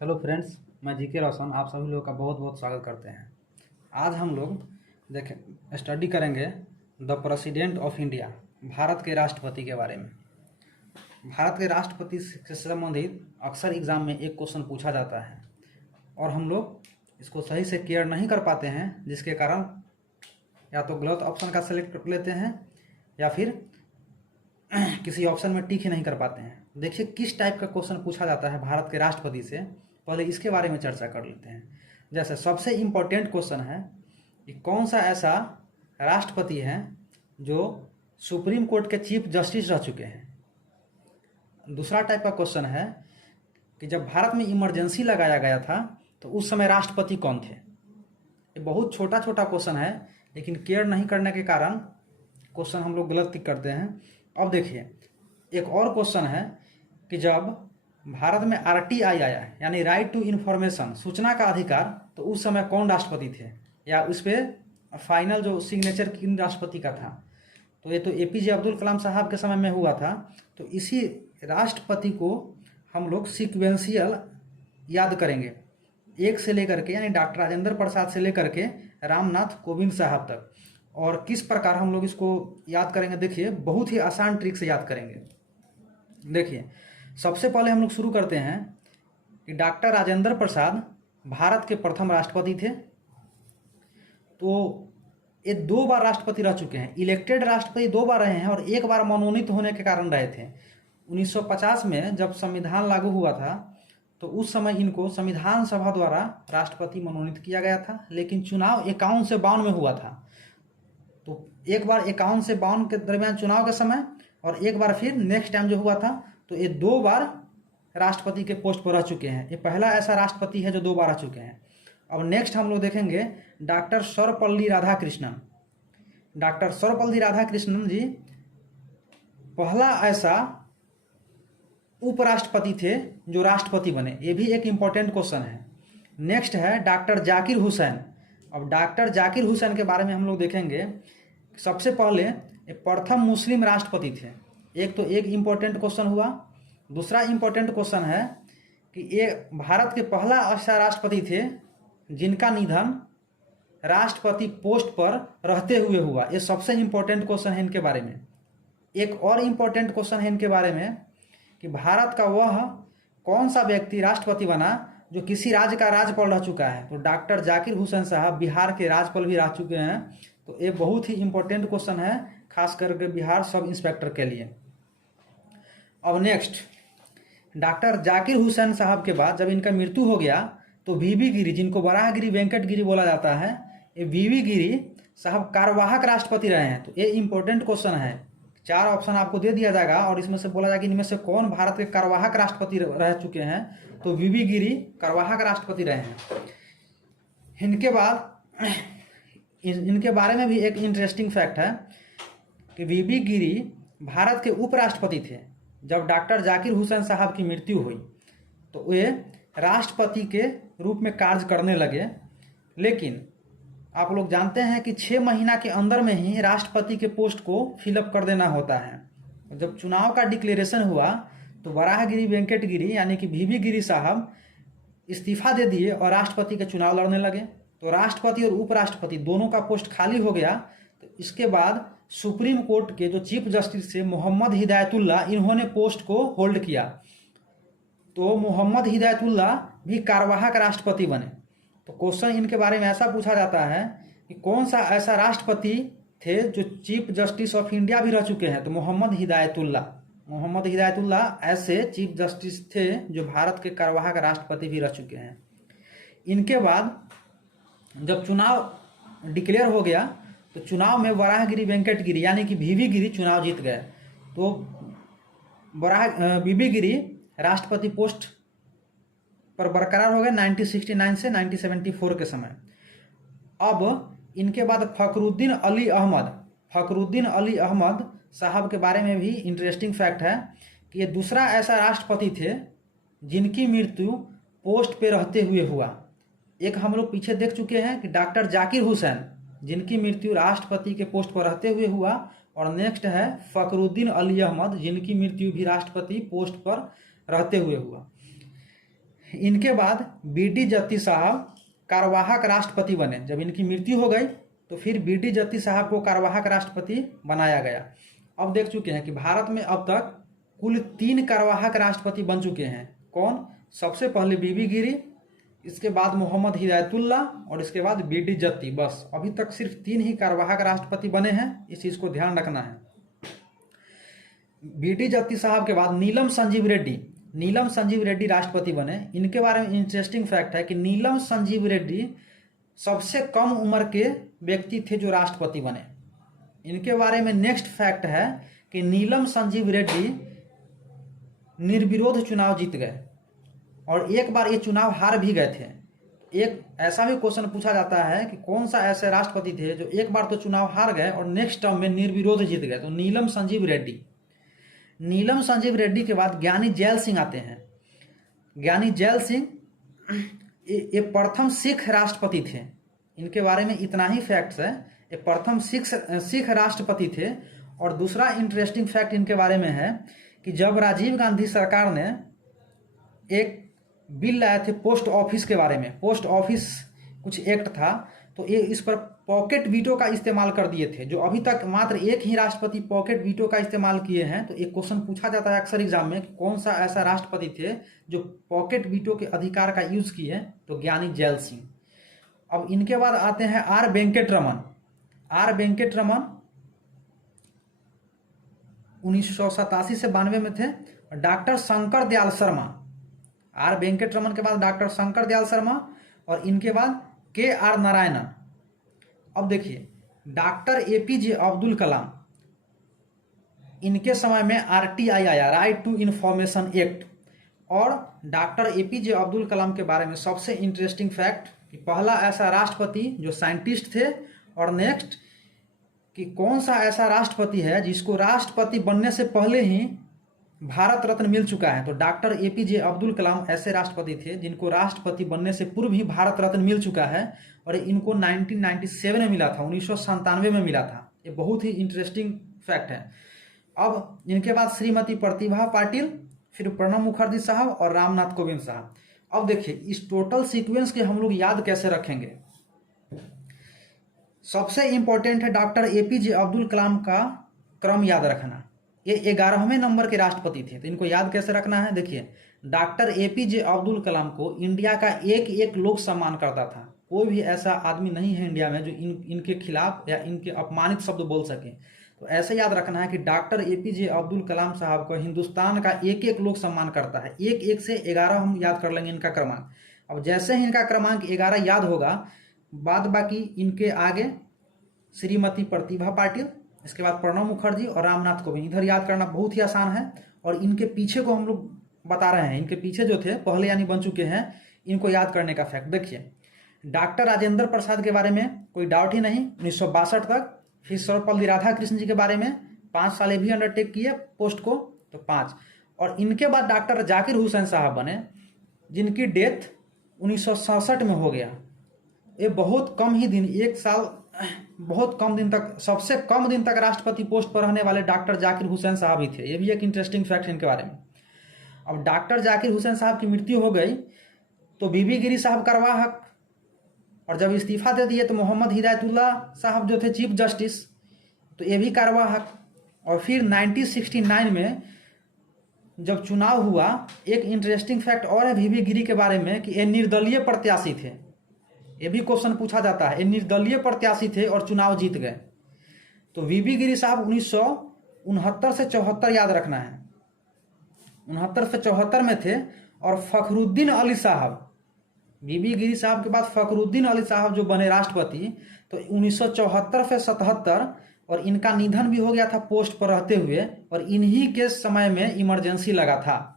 Hello friends, मैं जी के रोशन आप सभी लोगों का बहुत बहुत स्वागत करते हैं। आज हम लोग देखें स्टडी करेंगे the president of India, Bharat के राष्ट्रपति के बारे में। भारत के राष्ट्रपति से संबंधित अक्सर एग्जाम में एक क्वेश्चन पूछा जाता है और हम लोग इसको सही से केयर नहीं कर पाते हैं, जिसके कारण या तो गलत ऑप्शन का सेलेक्ट कर लेते हैं या फिर किसी ऑप्शन में टिक ही नहीं कर पाते हैं। देखिए किस टाइप का क्वेश्चन पूछा जाता है भारत के राष्ट्रपति से, पहले इसके बारे में चर्चा कर लेते हैं। जैसे सबसे इम्पोर्टेंट क्वेश्चन है कि कौन सा ऐसा राष्ट्रपति है जो सुप्रीम कोर्ट के चीफ जस्टिस रह चुके हैं। दूसरा टाइप का क्वेश्चन है कि जब भारत में इमरजेंसी लगाया गया था तो उस समय राष्ट्रपति कौन थे। ये बहुत छोटा छोटा क्वेश्चन है, लेकिन केयर नहीं करने के कारण क्वेश्चन हम लोग गलत टिक करते हैं। अब देखिए एक और क्वेश्चन है कि जब भारत में आरटीआई आया है, यानी राइट टू इन्फॉर्मेशन, सूचना का अधिकार, तो उस समय कौन राष्ट्रपति थे या उस पर फाइनल जो सिग्नेचर किन राष्ट्रपति का था। तो ये तो एपीजे अब्दुल कलाम साहब के समय में हुआ था। तो इसी राष्ट्रपति को हम लोग सीक्वेंशियल याद करेंगे, एक से लेकर के, यानी डॉक्टर राजेंद्र प्रसाद से लेकर के रामनाथ कोविंद साहब तक। और किस प्रकार हम लोग इसको याद करेंगे, देखिए बहुत ही आसान ट्रिक से याद करेंगे। देखिए सबसे पहले हम लोग शुरू करते हैं कि डॉक्टर राजेंद्र प्रसाद भारत के प्रथम राष्ट्रपति थे। तो ये 2 बार राष्ट्रपति रह चुके हैं, इलेक्टेड राष्ट्रपति 2 बार रहे हैं और 1 बार मनोनीत होने के कारण रहे थे। 1950 में जब संविधान लागू हुआ था तो उस समय इनको संविधान सभा द्वारा राष्ट्रपति मनोनीत किया गया था, लेकिन चुनाव 51 से 52 में हुआ था। तो एक बार 51 से 52 के दरमियान चुनाव के समय और एक बार फिर नेक्स्ट टाइम जो हुआ था, तो ये 2 बार राष्ट्रपति के पोस्ट पर रह चुके हैं। ये पहला ऐसा राष्ट्रपति है जो 2 बार रह चुके हैं। अब नेक्स्ट हम लोग देखेंगे डॉक्टर सर्वपल्ली राधाकृष्णन। डॉक्टर सर्वपल्ली राधाकृष्णन जी पहला ऐसा उपराष्ट्रपति थे जो राष्ट्रपति बने। ये भी एक इम्पोर्टेंट क्वेश्चन है। नेक्स्ट है डॉक्टर जाकिर हुसैन। अब डॉक्टर जाकिर हुसैन के बारे में हम लोग देखेंगे। सबसे पहले ये प्रथम मुस्लिम राष्ट्रपति थे। एक इम्पोर्टेंट क्वेश्चन हुआ। दूसरा इम्पोर्टेंट क्वेश्चन है कि ये भारत के पहला ऐसा राष्ट्रपति थे जिनका निधन राष्ट्रपति पोस्ट पर रहते हुए हुआ। ये सबसे इम्पोर्टेंट क्वेश्चन है इनके बारे में। एक और इम्पोर्टेंट क्वेश्चन है इनके बारे में कि भारत का वह कौन सा व्यक्ति राष्ट्रपति बना जो किसी राज्य का राज्यपाल रह चुका है। तो डॉक्टर जाकिर हुसैन साहब बिहार के राज्यपाल भी रह चुके हैं। तो ये बहुत ही इम्पोर्टेंट क्वेश्चन है, खास करके बिहार सब इंस्पेक्टर के लिए। अब नेक्स्ट डॉक्टर जाकिर हुसैन साहब के बाद जब इनका मृत्यु हो गया तो वीवी गिरी, जिनको वराहगिरी वेंकट गिरी बोला जाता है, ये वीवी गिरी साहब कार्यवाहक राष्ट्रपति रहे हैं। तो ये इम्पोर्टेंट क्वेश्चन है। 4 ऑप्शन आपको दे दिया जाएगा और इसमें से बोला जाएगा इनमें से कौन भारत के कार्यवाहक राष्ट्रपति रह चुके हैं। तो वीवी गिरी कार्यवाहक राष्ट्रपति रहे हैं। इनके बाद इनके बारे में भी एक इंटरेस्टिंग फैक्ट है कि वीवी गिरी भारत के उपराष्ट्रपति थे। जब डॉक्टर जाकिर हुसैन साहब की मृत्यु हुई तो वे राष्ट्रपति के रूप में कार्य करने लगे, लेकिन आप लोग जानते हैं कि 6 महीना के अंदर में ही राष्ट्रपति के पोस्ट को फिलअप कर देना होता है। जब चुनाव का डिक्लेरेशन हुआ तो वराहगिरी वेंकट गिरी यानी कि वीवी गिरी साहब इस्तीफा दे दिए और राष्ट्रपति के चुनाव लड़ने लगे। तो राष्ट्रपति और उपराष्ट्रपति दोनों का पोस्ट खाली हो गया। तो इसके बाद सुप्रीम कोर्ट के जो चीफ जस्टिस थे मोहम्मद हिदायतुल्लाह, इन्होंने पोस्ट को होल्ड किया। तो मोहम्मद हिदायतुल्लाह भी कार्यवाहक राष्ट्रपति बने। तो क्वेश्चन इनके बारे में ऐसा पूछा जाता है कि कौन सा ऐसा राष्ट्रपति थे जो चीफ जस्टिस ऑफ इंडिया भी रह चुके हैं। तो मोहम्मद हिदायतुल्लाह ऐसे चीफ जस्टिस थे जो भारत के कार्यवाहक राष्ट्रपति भी रह चुके हैं। इनके बाद जब चुनाव डिक्लेयर हो गया तो चुनाव में वराहगिरी वेंकट गिरी यानी कि वीवी गिरी चुनाव जीत गए। तो वीवी गिरी राष्ट्रपति पोस्ट पर बरकरार हो गए 1969 से 1974 के समय। अब इनके बाद फखरुद्दीन अली अहमद साहब के बारे में भी इंटरेस्टिंग फैक्ट है कि ये दूसरा ऐसा राष्ट्रपति थे जिनकी मृत्यु पोस्ट पे रहते हुए हुआ। एक हम लोग पीछे देख चुके हैं कि डॉक्टर जाकिर हुसैन जिनकी मृत्यु राष्ट्रपति के पोस्ट पर रहते हुए हुआ, और नेक्स्ट है फखरुद्दीन अली अहमद जिनकी मृत्यु भी राष्ट्रपति पोस्ट पर रहते हुए हुआ। इनके बाद बीडी जत्ती साहब कार्यवाहक राष्ट्रपति बने। जब इनकी मृत्यु हो गई तो फिर बीडी जत्ती साहब को कार्यवाहक राष्ट्रपति बनाया गया। अब देख चुके हैं कि भारत में अब तक कुल 3 कार्यवाहक राष्ट्रपति बन चुके हैं। कौन? सबसे पहले बीबी गिरी, इसके बाद मोहम्मद हिदायतुल्ला और इसके बाद बीडी जत्ती। बस अभी तक सिर्फ 3 ही कार्यवाहक राष्ट्रपति बने हैं, इस चीज़ को ध्यान रखना है। बीडी जत्ती साहब के बाद नीलम संजीव रेड्डी राष्ट्रपति बने। इनके बारे में इंटरेस्टिंग फैक्ट है कि नीलम संजीव रेड्डी सबसे कम उम्र के व्यक्ति थे जो राष्ट्रपति बने। इनके बारे में नेक्स्ट फैक्ट है कि नीलम संजीव रेड्डी निर्विरोध चुनाव जीत गए और एक बार ये चुनाव हार भी गए थे। एक ऐसा भी क्वेश्चन पूछा जाता है कि कौन सा ऐसे राष्ट्रपति थे जो एक बार तो चुनाव हार गए और नेक्स्ट टर्म में निर्विरोध जीत गए, तो नीलम संजीव रेड्डी के बाद ज्ञानी जैल सिंह आते हैं। ज्ञानी जैल सिंह ये प्रथम सिख राष्ट्रपति थे। इनके बारे में इतना ही फैक्ट्स है, ये प्रथम सिख राष्ट्रपति थे। और दूसरा इंटरेस्टिंग फैक्ट इनके बारे में है कि जब राजीव गांधी सरकार ने एक बिल लाए थे पोस्ट ऑफिस के बारे में, पोस्ट ऑफिस कुछ एक्ट था, तो ये इस पर पॉकेट वीटो का इस्तेमाल कर दिए थे। जो अभी तक मात्र एक ही राष्ट्रपति पॉकेट वीटो का इस्तेमाल किए हैं। तो एक क्वेश्चन पूछा जाता है अक्सर एग्जाम में कि कौन सा ऐसा राष्ट्रपति थे जो पॉकेट वीटो के अधिकार का यूज किए, तो ज्ञानी जैल सिंह। अब इनके बाद आते हैं आर वेंकट रमन 1987 से 92 में थे। डॉक्टर शंकर दयाल शर्मा, आर वेंकट रमन के बाद डॉक्टर शंकर दयाल शर्मा और इनके बाद के आर नारायणन। अब देखिए डॉक्टर एपीजे अब्दुल कलाम, इनके समय में आरटीआई आया, राइट टू इंफॉर्मेशन एक्ट। और डॉक्टर एपीजे अब्दुल कलाम के बारे में सबसे इंटरेस्टिंग फैक्ट कि पहला ऐसा राष्ट्रपति जो साइंटिस्ट थे। और नेक्स्ट कि कौन सा ऐसा राष्ट्रपति है जिसको राष्ट्रपति बनने से पहले ही भारत रत्न मिल चुका है, तो डॉक्टर एपीजे अब्दुल कलाम ऐसे राष्ट्रपति थे जिनको राष्ट्रपति बनने से पूर्व ही भारत रत्न मिल चुका है। और इनको 1997 में मिला था, 1997 में मिला था। ये बहुत ही इंटरेस्टिंग फैक्ट है। अब इनके बाद श्रीमती प्रतिभा पाटिल, फिर प्रणब मुखर्जी साहब और रामनाथ कोविंद साहब। अब देखिए इस टोटल सीक्वेंस के हम लोग याद कैसे रखेंगे। सबसे इंपॉर्टेंट है डॉक्टर एपीजे अब्दुल कलाम का क्रम याद रखना। ये 11वें नंबर के राष्ट्रपति थे, तो इनको याद कैसे रखना है। देखिए डॉक्टर एपीजे अब्दुल कलाम को इंडिया का एक लोग सम्मान करता था। कोई भी ऐसा आदमी नहीं है इंडिया में जो इनके खिलाफ या इनके अपमानित शब्द बोल सके। तो ऐसे याद रखना है कि डॉक्टर एपीजे अब्दुल कलाम साहब को हिंदुस्तान का एक लोग सम्मान करता है। 1 से 11 हम याद कर लेंगे इनका क्रमांक। अब जैसे ही इनका क्रमांक 11 याद होगा, बाद बाकी इनके आगे श्रीमती प्रतिभा पाटिल, इसके बाद प्रणब मुखर्जी और रामनाथ कोविंद, इधर याद करना बहुत ही आसान है। और इनके पीछे को हम लोग बता रहे हैं, इनके पीछे जो थे पहले यानी बन चुके हैं, इनको याद करने का फैक्ट देखिए। डॉक्टर राजेंद्र प्रसाद के बारे में कोई डाउट ही नहीं, 1962 तक। फिर सर्वपल्ली राधाकृष्ण जी के बारे में 5 साल ये भी अंडरटेक किए पोस्ट को, तो 5। और इनके बाद डॉक्टर जाकिर हुसैन साहब बने, जिनकी डेथ 1967 में हो गया। ये बहुत कम ही दिन, 1 साल बहुत कम दिन तक, सबसे कम दिन तक राष्ट्रपति पोस्ट पर रहने वाले डॉक्टर जाकिर हुसैन साहब ही थे। ये भी एक इंटरेस्टिंग फैक्ट है इनके बारे में। अब डॉक्टर जाकिर हुसैन साहब की मृत्यु हो गई तो बीबी गिरी साहब कार्यवाहक, और जब इस्तीफा दे दिए तो मोहम्मद हिदायतुल्ला साहब जो थे चीफ जस्टिस, तो ये भी कार्यवाहक। और फिर 1969 में जब चुनाव हुआ, एक इंटरेस्टिंग फैक्ट और है बीबी गिरी के बारे में कि ये निर्दलीय प्रत्याशी थे। ये भी क्वेश्चन पूछा जाता है, ये निर्दलीय प्रत्याशी थे और चुनाव जीत गए। तो बीबी गिरी साहब 1969 से 74 याद रखना है, 69 से 74 में थे। और फखरुद्दीन अली साहब, बीबी गिरी साहब के बाद फखरुद्दीन अली साहब जो बने राष्ट्रपति, तो 1974 से 77, और इनका निधन भी हो गया था पोस्ट पर रहते हुए। और इन्हीं के समय में इमरजेंसी लगा था।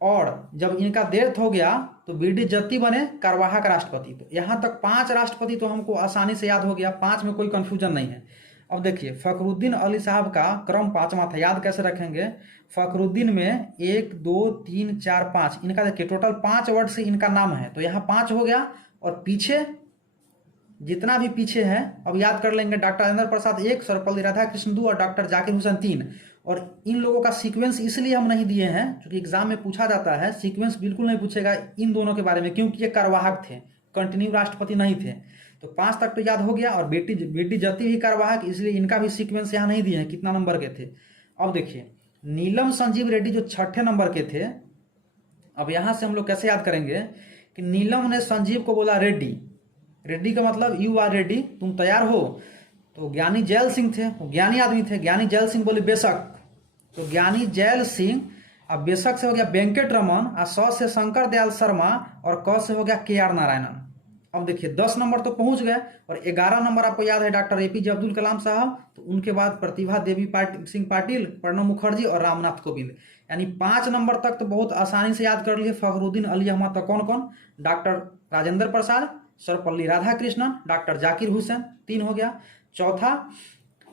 और जब इनका डेथ हो गया तो बीडी जत्ती बने कार्यवाहक राष्ट्रपति। तो यहाँ तक 5 राष्ट्रपति तो हमको आसानी से याद हो गया, 5 में कोई कंफ्यूजन नहीं है। अब देखिए फखरुद्दीन अली साहब का क्रम 5वां था, याद कैसे रखेंगे। फखरुद्दीन में 1 2 3 4 5, इनका देखिए टोटल 5 वर्ड से इनका नाम है, तो यहाँ 5 हो गया। और पीछे जितना भी पीछे है अब याद कर लेंगे। डॉक्टर राजेंद्र प्रसाद 1, सर्वपल्ली राधाकृष्ण 2 और डॉक्टर जाकिर हुसैन 3। और इन लोगों का सीक्वेंस इसलिए हम नहीं दिए हैं क्योंकि एग्जाम में पूछा जाता है, सीक्वेंस बिल्कुल नहीं पूछेगा इन दोनों के बारे में, क्योंकि ये कार्यवाहक थे, कंटिन्यू राष्ट्रपति नहीं थे। तो 5 तक तो याद हो गया। और बेटी जती भी कार्यवाहक, इसलिए इनका भी सीक्वेंस यहाँ नहीं दिए हैं कितना नंबर के थे। अब देखिए नीलम संजीव रेड्डी जो 6ठे नंबर के थे। अब यहाँ से हम लोग कैसे याद करेंगे कि नीलम ने संजीव को बोला रेड्डी, रेड्डी का मतलब यू आर रेड्डी, तुम तैयार हो। तो ज्ञानी जैल सिंह थे, वो ज्ञानी आदमी थे, ज्ञानी जैल सिंह बोले बेशक। तो ज्ञानी जैल सिंह, अब बेशक से हो गया वेंकट रमन, और स से शंकर दयाल शर्मा, और क से हो गया KR नारायणन। अब देखिए 10 नंबर तो पहुंच गए। और 11 नंबर आपको याद है डॉक्टर APJ अब्दुल कलाम साहब। तो उनके बाद प्रतिभा देवी सिंह पाटिल, प्रणब मुखर्जी और रामनाथ कोविंद। यानी 5 नंबर तक तो बहुत आसानी से याद कर लिए। फखरुद्दीन अली अहमद तक कौन कौन? डॉक्टर राजेंद्र प्रसाद, सर्वपल्ली राधाकृष्णन, डॉक्टर जाकिर हुसैन, 3 हो गया। चौथा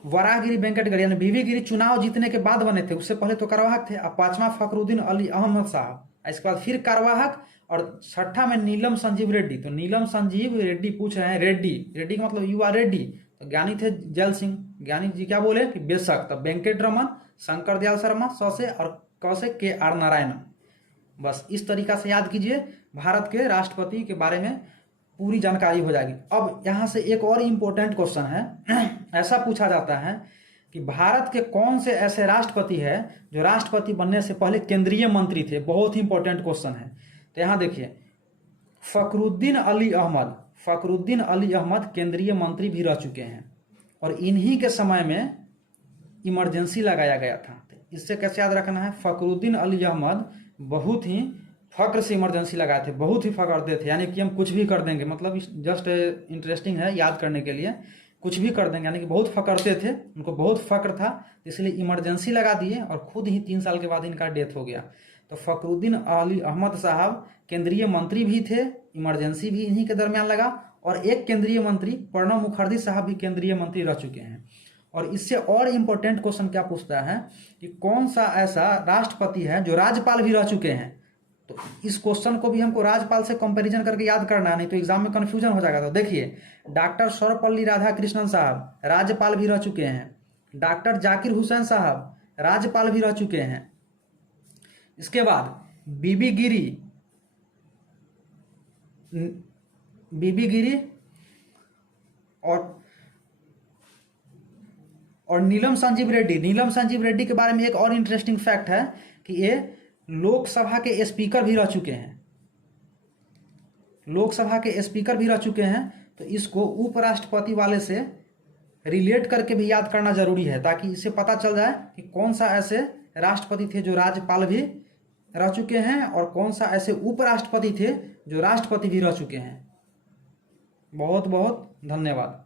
वराहगिरी वेंकटगिरी, यानी बीवी गिरी चुनाव जीतने के बाद बने थे, उससे पहले तो कार्यवाहक थे। अब 5वां फखरुद्दीन अली अहमद साहब, इसके बाद फिर कार्यवाहक। और 6ठा में नीलम संजीव रेड्डी। तो नीलम संजीव रेड्डी पूछ रहे हैं, रेड्डी, रेड्डी का मतलब यू आर रेड्डी। तो ज्ञानी थे जैल सिंह, ज्ञानी जी क्या बोले कि बेशक। तब वेंकट रमन, शंकर दयाल शर्मा, स से, और क से KR नारायणन। बस इस तरीका से याद कीजिए, भारत के राष्ट्रपति के बारे में पूरी जानकारी हो जाएगी। अब यहाँ से एक और इम्पोर्टेंट क्वेश्चन है। ऐसा पूछा जाता है कि भारत के कौन से ऐसे राष्ट्रपति है जो राष्ट्रपति बनने से पहले केंद्रीय मंत्री थे? बहुत ही इंपॉर्टेंट क्वेश्चन है। तो यहाँ देखिए फखरुद्दीन अली अहमद, फखरुद्दीन अली अहमद केंद्रीय मंत्री भी रह चुके हैं। और इन्हीं के समय में इमरजेंसी लगाया गया था। इससे कैसे याद रखना है? फखरुद्दीन अली अहमद बहुत ही फक्र से इमरजेंसी लगाए थे, बहुत ही फकरते थे, यानी कि हम कुछ भी कर देंगे, मतलब जस्ट इंटरेस्टिंग है याद करने के लिए, कुछ भी कर देंगे, यानी कि बहुत फकरते थे, उनको बहुत फक्र था, इसलिए इमरजेंसी लगा दिए और खुद ही 3 साल के बाद इनका डेथ हो गया। तो फखरुद्दीन अली अहमद साहब केंद्रीय मंत्री भी थे, इमरजेंसी भी इन्हीं के दरमियान लगा। और एक केंद्रीय मंत्री प्रणब मुखर्जी साहब भी केंद्रीय मंत्री रह चुके हैं। और इससे और इम्पोर्टेंट क्वेश्चन क्या पूछता है कि कौन सा ऐसा राष्ट्रपति है जो राज्यपाल भी रह चुके हैं? तो इस क्वेश्चन को भी हमको राज्यपाल से कंपैरिजन करके याद करना है, नहीं तो एग्जाम में कंफ्यूजन हो जाएगा। तो देखिए डॉक्टर सर्वपल्ली राधाकृष्णन साहब राज्यपाल भी रह चुके हैं, डॉक्टर जाकिर हुसैन साहब राज्यपाल भी रह चुके हैं। इसके बाद बीबी गिरी और नीलम संजीव रेड्डी। नीलम संजीव रेड्डी के बारे में एक और इंटरेस्टिंग फैक्ट है कि ये लोकसभा के स्पीकर भी रह चुके हैं, लोकसभा के स्पीकर भी रह चुके हैं। तो इसको उपराष्ट्रपति वाले से रिलेट करके भी याद करना जरूरी है, ताकि इससे पता चल जाए कि कौन सा ऐसे राष्ट्रपति थे जो राज्यपाल भी रह चुके हैं और कौन सा ऐसे उपराष्ट्रपति थे जो राष्ट्रपति भी रह चुके हैं। बहुत बहुत धन्यवाद।